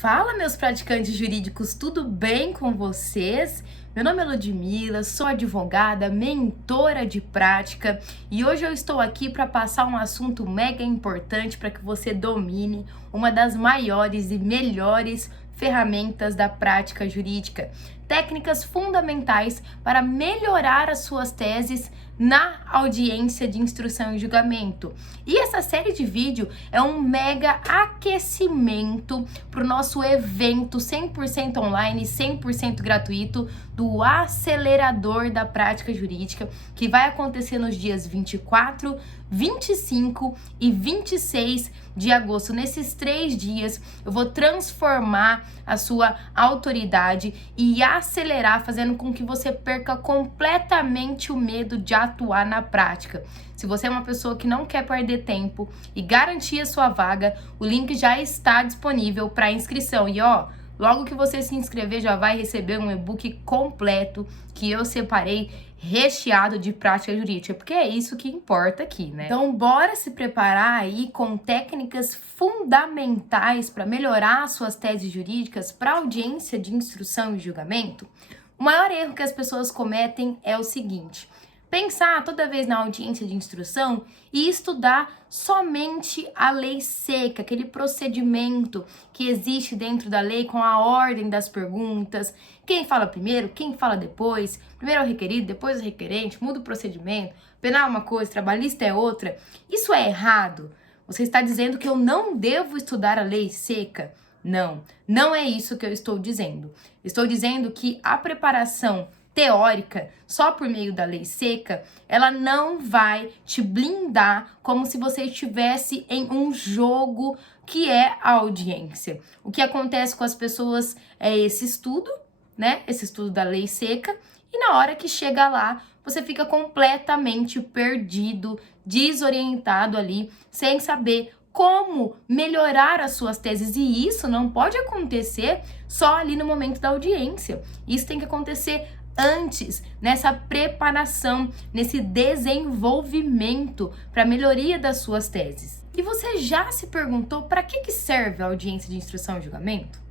Fala, meus praticantes jurídicos, tudo bem com vocês? Meu nome é Ludmila, sou advogada, mentora de prática e hoje eu estou aqui para passar um assunto mega importante para que você domine uma das maiores e melhores ferramentas da prática jurídica. Técnicas fundamentais para melhorar as suas teses na audiência de instrução e julgamento. E essa série de vídeo é um mega aquecimento para o nosso evento 100% online, 100% gratuito do Acelerador da Prática Jurídica, que vai acontecer nos dias 24, 25 e 26 de agosto. Nesses 3 dias, eu vou transformar a sua autoridade e acelerar, fazendo com que você perca completamente o medo de atuar na prática. Se você é uma pessoa que não quer perder tempo e garantir a sua vaga, o link já está disponível para inscrição. E logo que você se inscrever, já vai receber um e-book completo que eu separei, recheado de prática jurídica, porque é isso que importa aqui, né? Então, bora se preparar aí com técnicas fundamentais para melhorar suas teses jurídicas para audiência de instrução e julgamento. O maior erro que as pessoas cometem é o seguinte: pensar toda vez na audiência de instrução e estudar somente a lei seca, aquele procedimento que existe dentro da lei com a ordem das perguntas, quem fala primeiro, quem fala depois, primeiro é o requerido, depois o requerente, muda o procedimento, penal é uma coisa, trabalhista é outra. Isso é errado? Você está dizendo que eu não devo estudar a lei seca? Não, não é isso que eu estou dizendo. Estou dizendo que a preparação teórica, só por meio da lei seca, ela não vai te blindar como se você estivesse em um jogo que é a audiência. O que acontece com as pessoas é esse estudo, né? Esse estudo da lei seca, e na hora que chega lá, você fica completamente perdido, desorientado ali, sem saber como melhorar as suas teses. E isso não pode acontecer só ali no momento da audiência. Isso tem que acontecer antes, nessa preparação, nesse desenvolvimento para a melhoria das suas teses. E você já se perguntou para que serve a audiência de instrução e julgamento?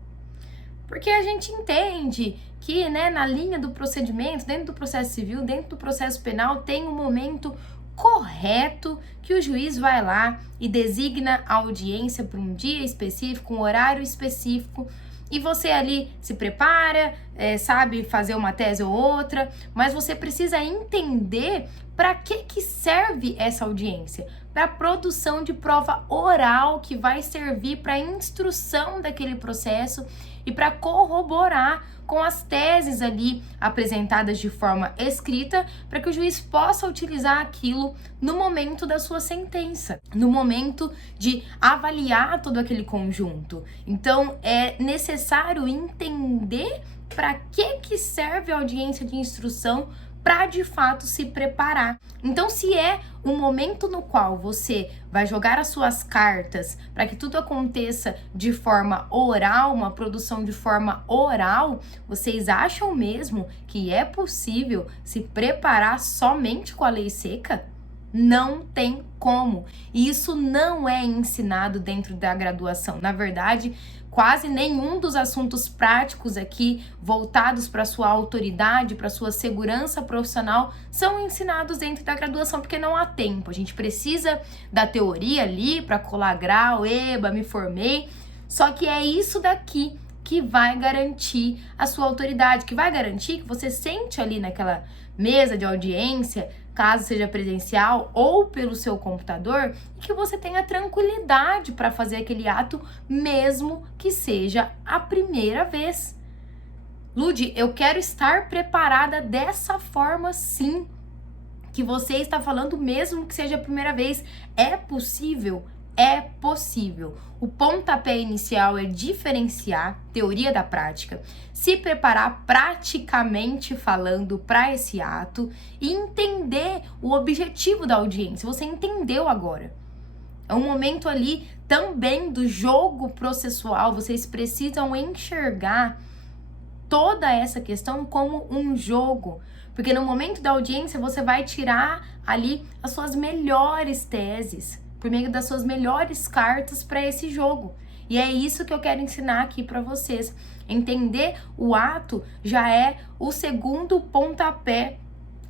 Porque a gente entende que, na linha do procedimento, dentro do processo civil, dentro do processo penal, tem um momento correto que o juiz vai lá e designa a audiência para um dia específico, um horário específico, e você ali se prepara, sabe fazer uma tese ou outra, mas você precisa entender para que serve essa audiência. Para a produção de prova oral que vai servir para a instrução daquele processo e para corroborar com as teses ali apresentadas de forma escrita, para que o juiz possa utilizar aquilo no momento da sua sentença, no momento de avaliar todo aquele conjunto. Então, é necessário entender para que serve a audiência de instrução, para de fato se preparar. Então, se é um momento no qual você vai jogar as suas cartas para que tudo aconteça de forma oral, uma produção de forma oral, vocês acham mesmo que é possível se preparar somente com a lei seca? Não tem como. E isso não é ensinado dentro da graduação. Na verdade, quase nenhum dos assuntos práticos aqui voltados para sua autoridade, para sua segurança profissional, são ensinados dentro da graduação, porque não há tempo. A gente precisa da teoria ali para colar grau, eba, me formei. Só que é isso daqui que vai garantir a sua autoridade, que vai garantir que você sente ali naquela mesa de audiência, caso seja presencial ou pelo seu computador, e que você tenha tranquilidade para fazer aquele ato, mesmo que seja a primeira vez. Lud, eu quero estar preparada dessa forma, sim. Que você está falando, mesmo que seja a primeira vez. É possível? É possível. O pontapé inicial é diferenciar teoria da prática, se preparar praticamente falando para esse ato e entender o objetivo da audiência. Você entendeu agora. É um momento ali também do jogo processual. Vocês precisam enxergar toda essa questão como um jogo, porque no momento da audiência você vai tirar ali as suas melhores teses, por meio das suas melhores cartas para esse jogo. E é isso que eu quero ensinar aqui para vocês. Entender o ato já é o segundo pontapé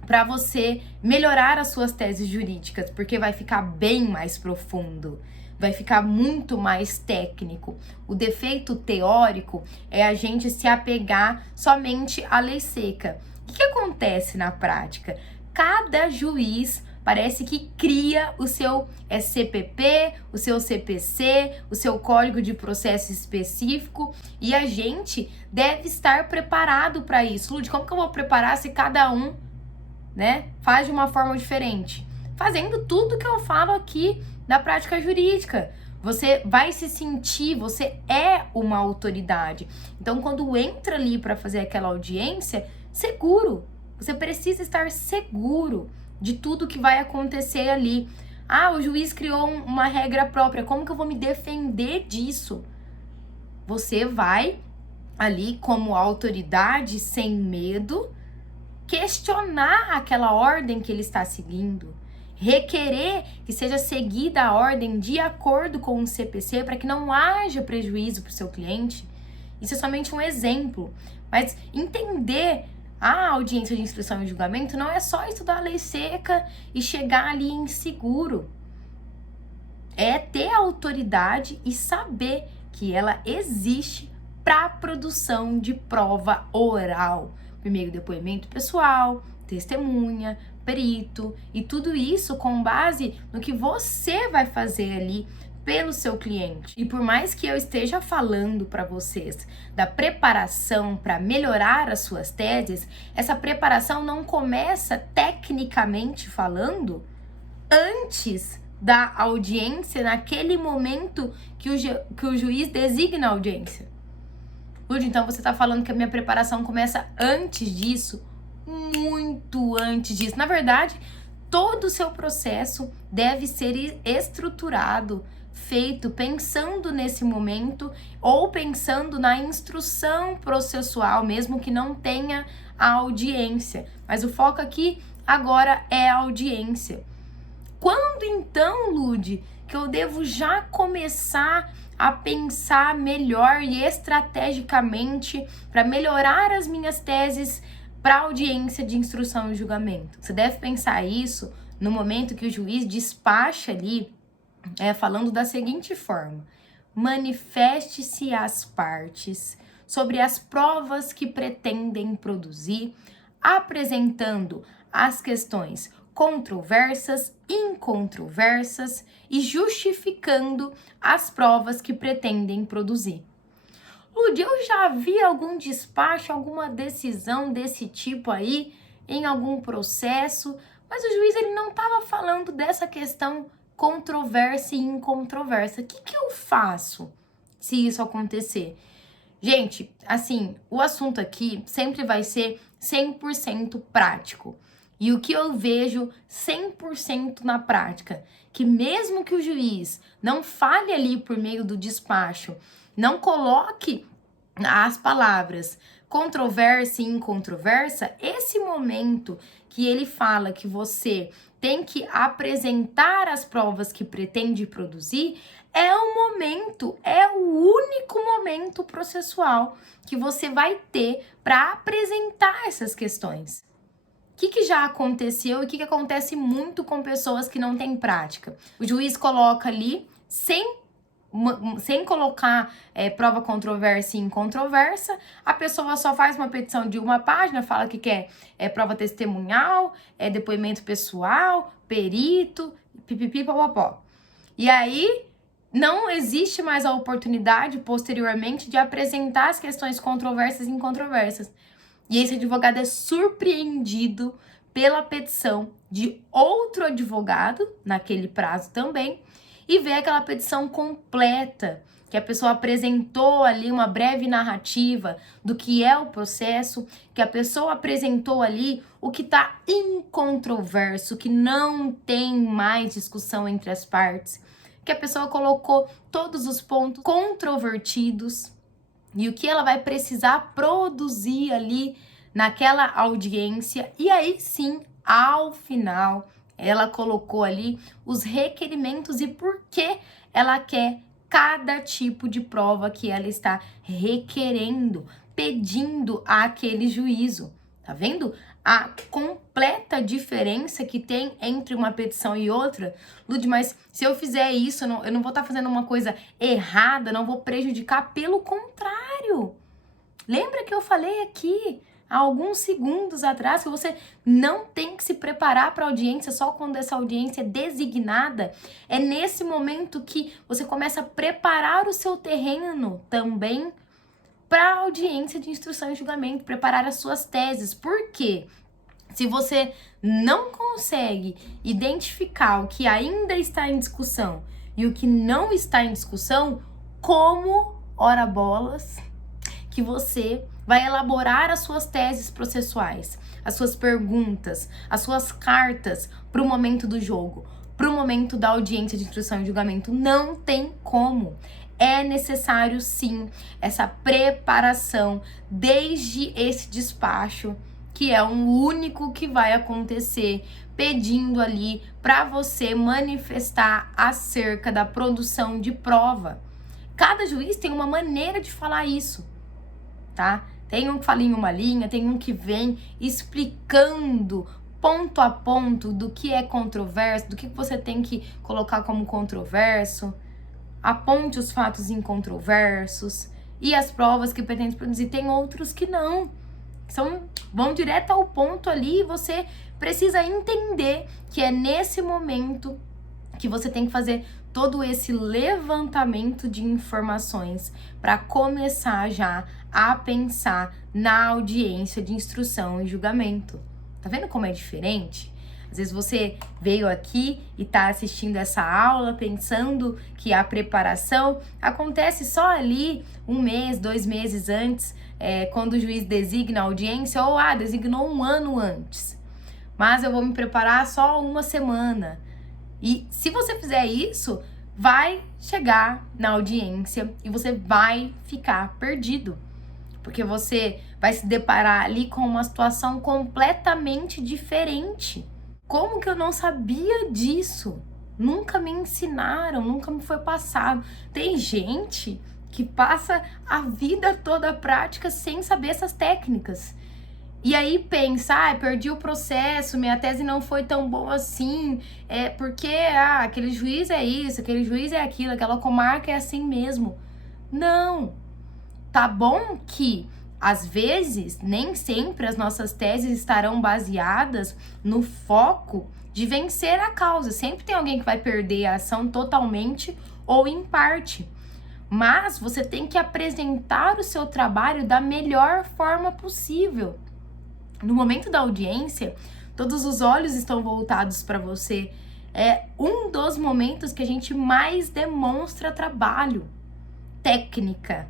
para você melhorar as suas teses jurídicas, porque vai ficar bem mais profundo, vai ficar muito mais técnico. O defeito teórico é a gente se apegar somente à lei seca. O que acontece na prática? Cada juiz parece que cria o seu CPP, o seu CPC, o seu código de processo específico, e a gente deve estar preparado para isso. Lud, como que eu vou preparar se cada um, né, faz de uma forma diferente? Fazendo tudo que eu falo aqui da prática jurídica. Você vai se sentir, você é uma autoridade. Então, quando entra ali para fazer aquela audiência, seguro. Você precisa estar seguro de tudo que vai acontecer ali. Ah, o juiz criou uma regra própria. Como que eu vou me defender disso? Você vai ali como autoridade, sem medo, questionar aquela ordem que ele está seguindo, requerer que seja seguida a ordem de acordo com o CPC para que não haja prejuízo para o seu cliente. Isso é somente um exemplo, mas entender a audiência de instrução e julgamento não é só estudar a lei seca e chegar ali inseguro. É ter autoridade e saber que ela existe para a produção de prova oral. Primeiro, depoimento pessoal, testemunha, perito, e tudo isso com base no que você vai fazer ali pelo seu cliente. E por mais que eu esteja falando para vocês da preparação para melhorar as suas teses, essa preparação não começa, tecnicamente falando, antes da audiência, naquele momento que o juiz designa a audiência. Lud, então você está falando que a minha preparação começa antes disso? Muito antes disso. Na verdade, todo o seu processo deve ser estruturado, feito pensando nesse momento ou pensando na instrução processual, mesmo que não tenha a audiência. Mas o foco aqui agora é a audiência. Quando então, Lud, que eu devo já começar a pensar melhor e estrategicamente para melhorar as minhas teses para audiência de instrução e julgamento? Você deve pensar isso no momento que o juiz despacha ali, falando da seguinte forma: manifeste-se às partes sobre as provas que pretendem produzir, apresentando as questões controversas, incontroversas e justificando as provas que pretendem produzir. Lud, eu já vi algum despacho, alguma decisão desse tipo aí em algum processo, mas o juiz ele não estava falando dessa questão controversa e incontroversa. O que eu faço se isso acontecer? Gente, assim, o assunto aqui sempre vai ser 100% prático. E o que eu vejo 100% na prática, que mesmo que o juiz não fale ali por meio do despacho, não coloque as palavras controversa e incontroversa, esse momento que ele fala que você tem que apresentar as provas que pretende produzir, é o momento, é o único momento processual que você vai ter para apresentar essas questões. O que já aconteceu e o que acontece muito com pessoas que não têm prática? O juiz coloca ali, sem colocar prova controversa e incontroversa, a pessoa só faz uma petição de uma página, fala que quer prova testemunhal, depoimento pessoal, perito, pipipi, popopó. E aí, não existe mais a oportunidade, posteriormente, de apresentar as questões controversas e incontroversas. E esse advogado é surpreendido pela petição de outro advogado, naquele prazo também, e vê aquela petição completa, que a pessoa apresentou ali uma breve narrativa do que é o processo, que a pessoa apresentou ali o que está incontroverso, que não tem mais discussão entre as partes, que a pessoa colocou todos os pontos controvertidos, e o que ela vai precisar produzir ali naquela audiência. E aí sim, ao final, ela colocou ali os requerimentos e por que ela quer cada tipo de prova que ela está requerendo, pedindo àquele juízo. Tá vendo a completa diferença que tem entre uma petição e outra? Lud, mas se eu fizer isso, eu não vou estar fazendo uma coisa errada, não vou prejudicar, pelo contrário. Lembra que eu falei aqui há alguns segundos atrás que você não tem que se preparar para a audiência só quando essa audiência é designada? É nesse momento que você começa a preparar o seu terreno também para a audiência de instrução e julgamento, preparar as suas teses. Por quê? Se você não consegue identificar o que ainda está em discussão e o que não está em discussão, como, ora bolas, que você vai elaborar as suas teses processuais, as suas perguntas, as suas cartas para o momento do jogo, para o momento da audiência de instrução e julgamento? Não tem como. É necessário, sim, essa preparação desde esse despacho, que é o único que vai acontecer, pedindo ali para você manifestar acerca da produção de prova. Cada juiz tem uma maneira de falar isso, tá? Tem um que fala em uma linha, tem um que vem explicando ponto a ponto do que é controverso, do que você tem que colocar como controverso. Aponte os fatos incontroversos e as provas que pretende produzir. Tem outros que não, vão direto ao ponto ali, e você precisa entender que é nesse momento que você tem que fazer todo esse levantamento de informações para começar já a pensar na audiência de instrução e julgamento. Tá vendo como é diferente? Às vezes você veio aqui e tá assistindo essa aula pensando que a preparação acontece só ali 1 mês, 2 meses antes, quando o juiz designa a audiência, ou designou 1 ano antes. Mas eu vou me preparar só 1 semana. E se você fizer isso, vai chegar na audiência e você vai ficar perdido. Porque você vai se deparar ali com uma situação completamente diferente. Como que eu não sabia disso? Nunca me ensinaram, nunca me foi passado. Tem gente que passa a vida toda prática sem saber essas técnicas. E aí pensa, perdi o processo, minha tese não foi tão boa assim, porque aquele juiz é isso, aquele juiz é aquilo, aquela comarca é assim mesmo. Não. Tá bom que às vezes, nem sempre as nossas teses estarão baseadas no foco de vencer a causa. Sempre tem alguém que vai perder a ação totalmente ou em parte. Mas você tem que apresentar o seu trabalho da melhor forma possível. No momento da audiência, todos os olhos estão voltados para você. É um dos momentos que a gente mais demonstra trabalho, técnica,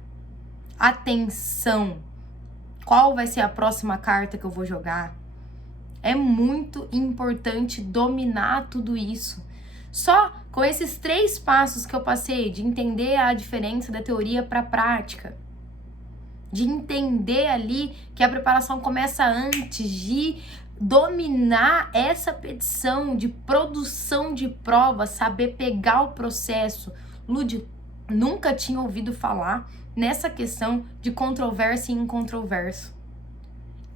atenção. Qual vai ser a próxima carta que eu vou jogar? É muito importante dominar tudo isso. Só com esses 3 passos que eu passei, de entender a diferença da teoria para a prática, de entender ali que a preparação começa antes, de dominar essa petição de produção de prova, saber pegar o processo. Lud, nunca tinha ouvido falar nessa questão de controvérsia e incontroverso.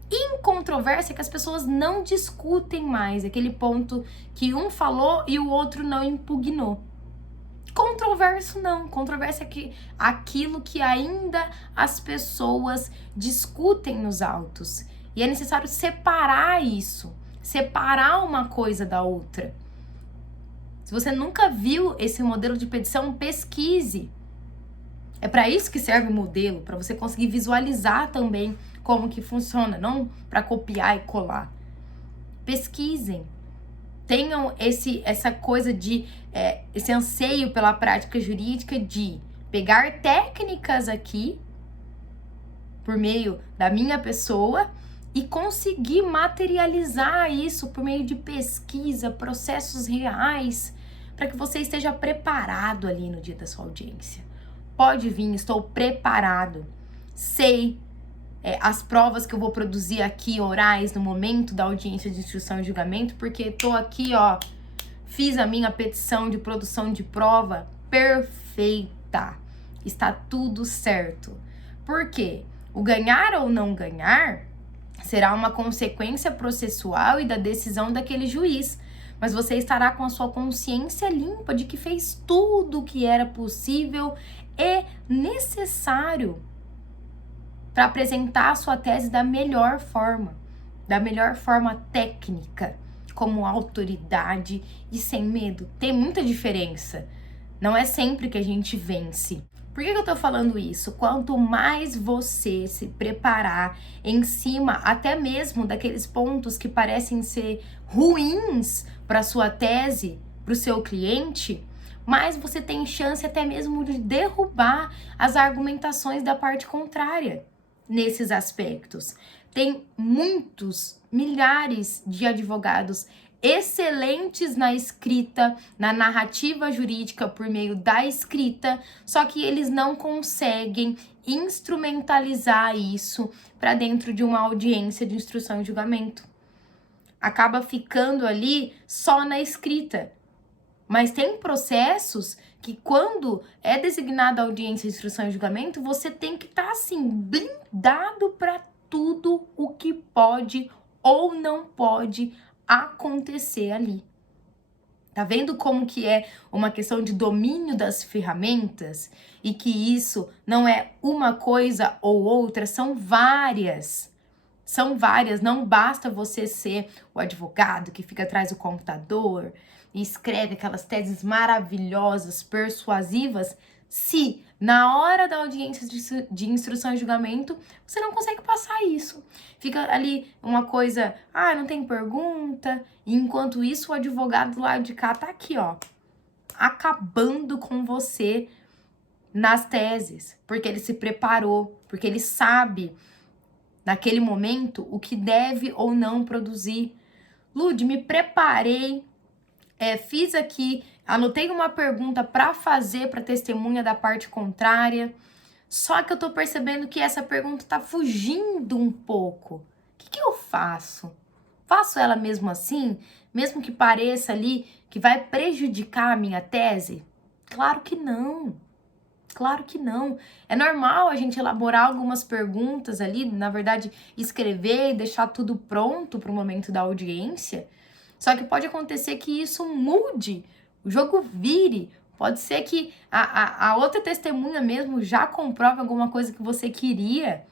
Incontrovérsia é que as pessoas não discutem mais, aquele ponto que um falou e o outro não impugnou. Controverso não, controvérsia é aquilo que ainda as pessoas discutem nos autos. E é necessário separar isso, separar uma coisa da outra. Se você nunca viu esse modelo de petição, pesquise. É para isso que serve o modelo, para você conseguir visualizar também como que funciona, não para copiar e colar. Pesquisem. Tenham essa coisa de, esse anseio pela prática jurídica de pegar técnicas aqui, por meio da minha pessoa, e conseguir materializar isso por meio de pesquisa, processos reais, para que você esteja preparado ali no dia da sua audiência. Pode vir, estou preparado, sei as provas que eu vou produzir aqui, orais, no momento da audiência de instrução e julgamento, porque tô aqui, fiz a minha petição de produção de prova perfeita. Tá, está tudo certo. Por quê? O ganhar ou não ganhar será uma consequência processual e da decisão daquele juiz. Mas você estará com a sua consciência limpa de que fez tudo o que era possível e necessário para apresentar a sua tese da melhor forma técnica, como autoridade e sem medo. Tem muita diferença. Não é sempre que a gente vence. Por que eu tô falando isso? Quanto mais você se preparar em cima até mesmo daqueles pontos que parecem ser ruins para sua tese, para o seu cliente, mais você tem chance até mesmo de derrubar as argumentações da parte contrária nesses aspectos. Tem muitos, milhares de advogados excelentes na escrita, na narrativa jurídica por meio da escrita, só que eles não conseguem instrumentalizar isso para dentro de uma audiência de instrução e julgamento. Acaba ficando ali só na escrita. Mas tem processos que, quando é designada a audiência de instrução e julgamento, você tem que estar assim, blindado para tudo o que pode ou não pode acontecer ali. Tá vendo como que é uma questão de domínio das ferramentas e que isso não é uma coisa ou outra, são várias. São várias, não basta você ser o advogado que fica atrás do computador e escreve aquelas teses maravilhosas, persuasivas, se na hora da audiência de instrução e julgamento você não consegue passar isso. Fica ali uma coisa, não tem pergunta, e enquanto isso o advogado do lado de cá tá aqui, ó, acabando com você nas teses, porque ele se preparou, porque ele sabe naquele momento o que deve ou não produzir. Lud, me preparei, fiz aqui, anotei uma pergunta para fazer para testemunha da parte contrária, só que eu tô percebendo que essa pergunta tá fugindo um pouco. O que eu faço? Faço ela mesmo assim? Mesmo que pareça ali que vai prejudicar a minha tese? Claro que não. Claro que não. É normal a gente elaborar algumas perguntas ali, na verdade, escrever e deixar tudo pronto para o momento da audiência. Só que pode acontecer que isso mude, o jogo vire. Pode ser que a outra testemunha mesmo já comprove alguma coisa que você queria.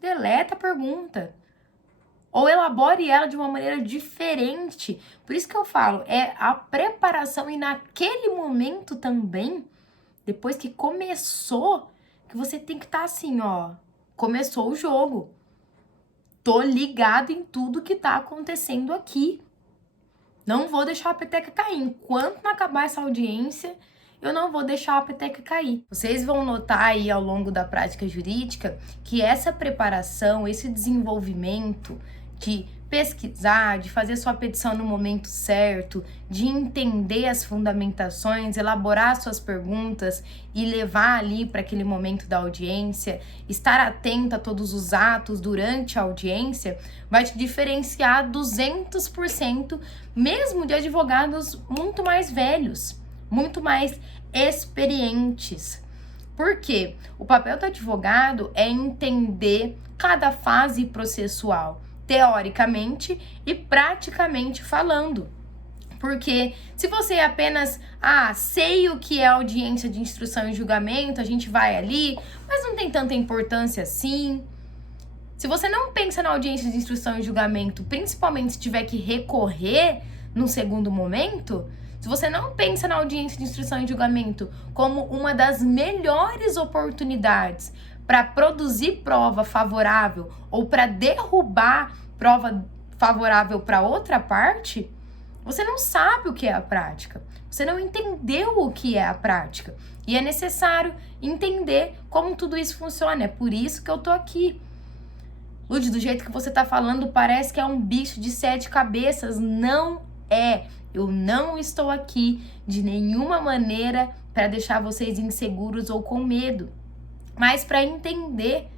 Deleta a pergunta. Ou elabore ela de uma maneira diferente. Por isso que eu falo, é a preparação e naquele momento também, depois que começou, que você tem que estar assim, ó, começou o jogo. Tô ligado em tudo que tá acontecendo aqui. Não vou deixar a peteca cair. Enquanto não acabar essa audiência, eu não vou deixar a peteca cair. Vocês vão notar aí ao longo da prática jurídica que essa preparação, esse desenvolvimento de pesquisar, de fazer sua petição no momento certo, de entender as fundamentações, elaborar suas perguntas e levar ali para aquele momento da audiência, estar atento a todos os atos durante a audiência, vai te diferenciar 200%, mesmo de advogados muito mais velhos, muito mais experientes. Por quê? O papel do advogado é entender cada fase processual, teoricamente e praticamente falando. Porque se você apenas, sei o que é audiência de instrução e julgamento, a gente vai ali, mas não tem tanta importância assim. Se você não pensa na audiência de instrução e julgamento, principalmente se tiver que recorrer num segundo momento, se você não pensa na audiência de instrução e julgamento como uma das melhores oportunidades para produzir prova favorável ou para derrubar prova favorável para outra parte, você não sabe o que é a prática. Você não entendeu o que é a prática. E é necessário entender como tudo isso funciona. É por isso que eu tô aqui. Lud, do jeito que você tá falando, parece que é um bicho de 7 cabeças. Não é. Eu não estou aqui de nenhuma maneira para deixar vocês inseguros ou com medo, mas para entender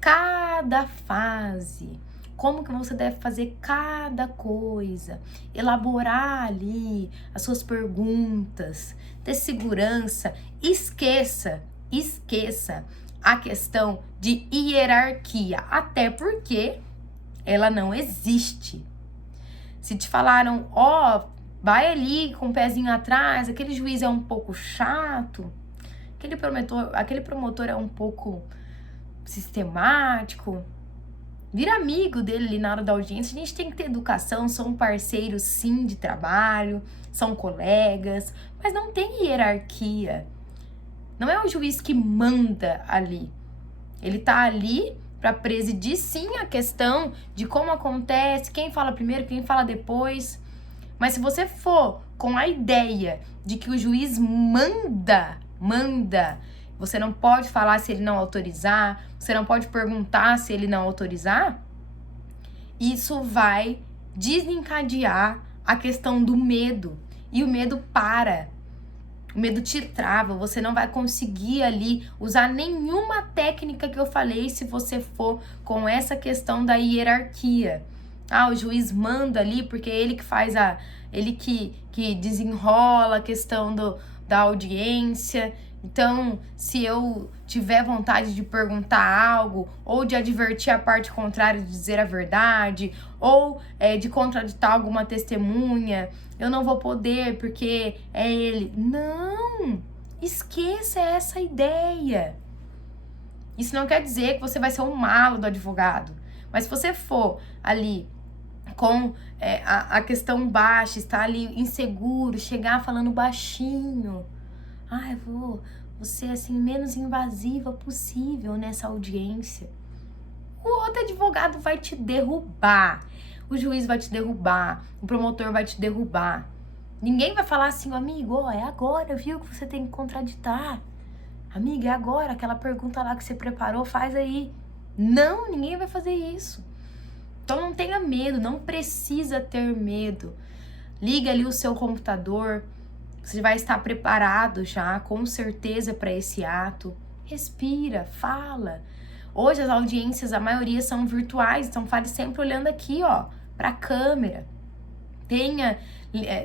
cada fase, como que você deve fazer cada coisa, elaborar ali as suas perguntas, ter segurança. Esqueça a questão de hierarquia, até porque ela não existe. Se te falaram, ó, vai ali com o pezinho atrás, aquele juiz é um pouco chato, aquele promotor é um pouco sistemático, vira amigo dele ali na hora da audiência. A gente tem que ter educação, são parceiros sim de trabalho, são colegas, mas não tem hierarquia. Não é o juiz que manda ali. Ele tá ali para presidir sim a questão de como acontece, quem fala primeiro, quem fala depois. Mas se você for com a ideia de que o juiz manda, você não pode falar se ele não autorizar, você não pode perguntar se ele não autorizar, isso vai desencadear a questão do medo. E o medo para. O medo te trava, você não vai conseguir ali usar nenhuma técnica que eu falei se você for com essa questão da hierarquia. Ah, o juiz manda ali porque é ele que faz ele que desenrola a questão da audiência. Então, se eu tiver vontade de perguntar algo, ou de advertir a parte contrária de dizer a verdade, ou de contraditar alguma testemunha, eu não vou poder porque é ele. Não! Esqueça essa ideia. Isso não quer dizer que você vai ser o malo do advogado. Mas se você for ali com a questão baixa, estar ali inseguro, chegar falando baixinho, vou ser assim, menos invasiva possível nessa audiência, o outro advogado vai te derrubar, o juiz vai te derrubar, o promotor vai te derrubar. Ninguém vai falar assim, amigo, é agora, viu, que você tem que contraditar. Amiga, é agora, aquela pergunta lá que você preparou, faz aí. Não, ninguém vai fazer isso. Então não tenha medo, não precisa ter medo. Liga ali o seu computador, você vai estar preparado já, com certeza, para esse ato. Respira, fala. Hoje as audiências, a maioria são virtuais, então fale sempre olhando aqui, ó, para a câmera.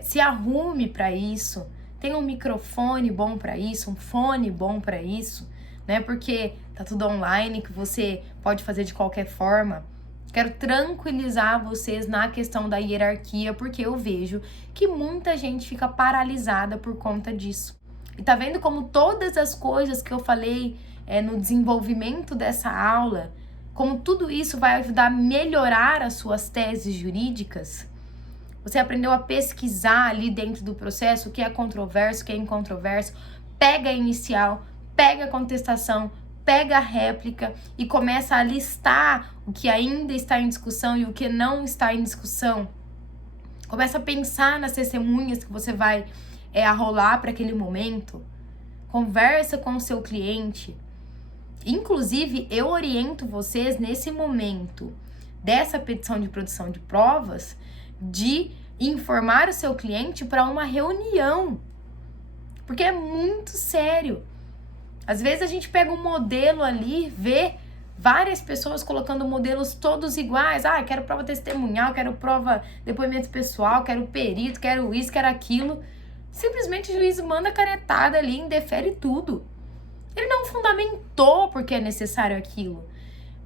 Se arrume para isso. Tenha um microfone bom para isso, um fone bom para isso, né? Porque tá tudo online, que você pode fazer de qualquer forma. Quero tranquilizar vocês na questão da hierarquia, porque eu vejo que muita gente fica paralisada por conta disso. E tá vendo como todas as coisas que eu falei no desenvolvimento dessa aula, como tudo isso vai ajudar a melhorar as suas teses jurídicas? Você aprendeu a pesquisar ali dentro do processo o que é controverso, o que é incontroverso, pega a inicial, pega a contestação, pega a réplica e começa a listar o que ainda está em discussão e o que não está em discussão. Começa a pensar nas testemunhas que você vai arrolar para aquele momento. Conversa com o seu cliente. Inclusive, eu oriento vocês nesse momento dessa petição de produção de provas de informar o seu cliente para uma reunião. Porque é muito sério. Às vezes a gente pega um modelo ali, vê várias pessoas colocando modelos todos iguais. Quero prova testemunhal, quero prova depoimento pessoal, quero perito, quero isso, quero aquilo. Simplesmente o juiz manda canetada ali, indefere tudo. Ele não fundamentou porque é necessário aquilo.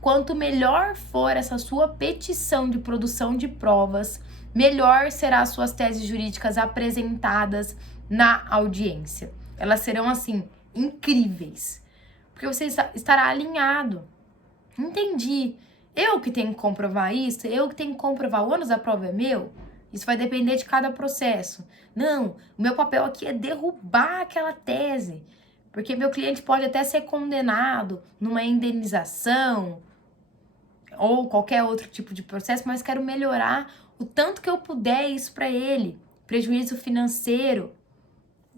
Quanto melhor for essa sua petição de produção de provas, melhor serão as suas teses jurídicas apresentadas na audiência. Elas serão, assim, incríveis, porque você estará alinhado. Entendi. Eu que tenho que comprovar isso? Eu que tenho que comprovar o ônus da prova é meu? Isso vai depender de cada processo. Não, o meu papel aqui é derrubar aquela tese, porque meu cliente pode até ser condenado numa indenização ou qualquer outro tipo de processo, mas quero melhorar o tanto que eu puder isso para ele. Prejuízo financeiro.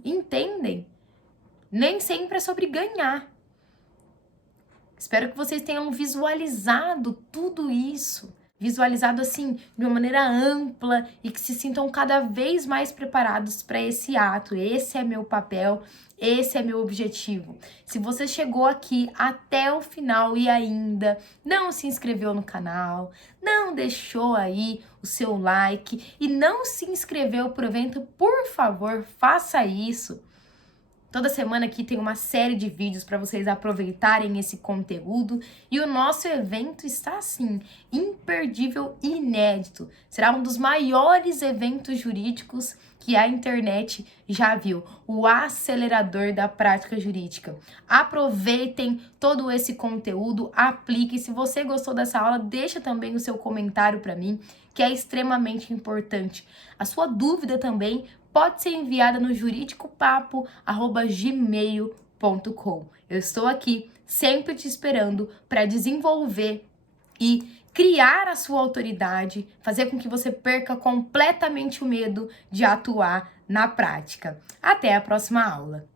Entendem? Nem sempre é sobre ganhar. Espero que vocês tenham visualizado tudo isso visualizado assim de uma maneira ampla e que se sintam cada vez mais preparados para esse ato. Esse é meu papel, esse é meu objetivo. Se você chegou aqui até o final e ainda não se inscreveu no canal, não deixou aí o seu like e não se inscreveu pro evento, por favor, faça isso. Toda semana aqui tem uma série de vídeos para vocês aproveitarem esse conteúdo e o nosso evento está assim, imperdível e inédito. Será um dos maiores eventos jurídicos que a internet já viu, o acelerador da prática jurídica. Aproveitem todo esse conteúdo, aplique. Se você gostou dessa aula, deixa também o seu comentário para mim, que é extremamente importante. A sua dúvida também pode ser enviada no juridicopapo@gmail.com. Eu estou aqui sempre te esperando para desenvolver e criar a sua autoridade, fazer com que você perca completamente o medo de atuar na prática. Até a próxima aula!